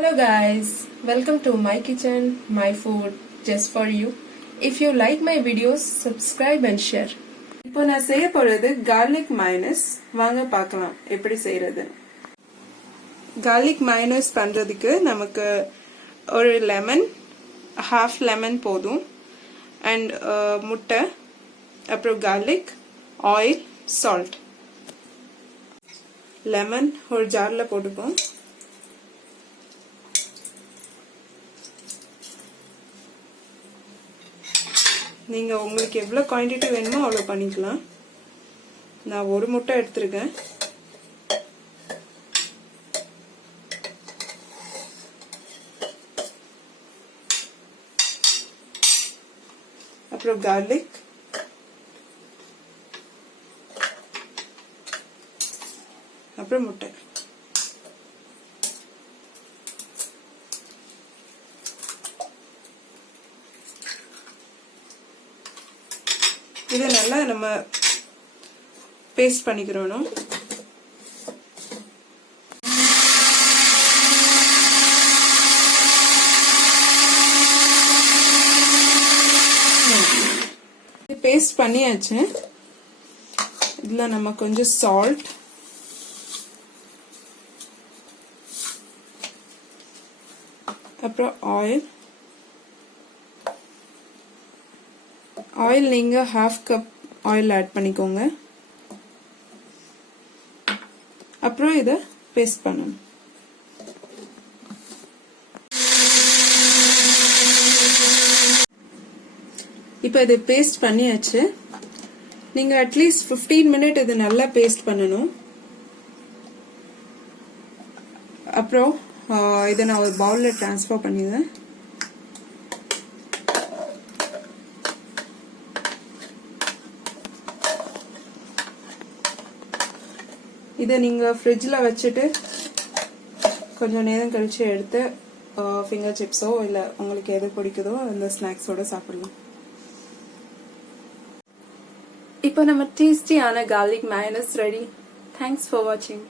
Hello guys, welcome to my kitchen, my food, just for you. If you like my videos, subscribe and share. இப்போ நான் செய்ய போறது garlic mayonnaise. வாங்க பார்க்கலாம் எப்படி செய்யறது. garlic mayonnaise பண்றதுக்கு நமக்கு ஒரு lemon, half lemon போதும் and முட்டை, அப்புறம் garlic, oil, salt. lemon ஒரு ஜார்ல போட்டுப்போம். நீங்க உங்களுக்கு எவ்வளவு குவாண்டிட்டி வேணுமோ அவ்வளவு பண்ணிக்கலாம். நான் ஒரு முட்டை எடுத்துர்க்கேன். அப்புறம் garlic, அப்புறம் முட்டை. இதை நல்லா நம்ம பேஸ்ட் பண்ணிக்கிறோம். பேஸ்ட் பண்ணியாச்சு. இதுல நம்ம கொஞ்சம் சால்ட், அப்புறம் ஆயில். ஆயில் நீங்க half cup ஆயில் ஆட் பண்ணிக்கோங்க. அப்புறம் இத பேஸ்ட் பண்ணணும். இப்போ இது பேஸ்ட் பண்ணியாச்சு. நீங்க அட்லீஸ்ட் 15 மினிட் இது நல்லா பேஸ்ட் பண்ணணும். அப்புறம் இதை நான் ஒரு பவுல்ல ட்ரான்ஸ்ஃபர் பண்ணிடுறேன். இதை நீங்க ஃப்ரிட்ஜ்ல வச்சுட்டு கொஞ்சம் நேரம் கழிச்சு எடுத்து ஃபிங்கர் சிப்ஸோ இல்ல உங்களுக்கு எது பிடிக்குதோ அந்த ஸ்நாக்ஸோட சாப்பிடலாம். இப்போ நம்ம டேஸ்டியான garlic mayonnaise ready. Thanks for watching.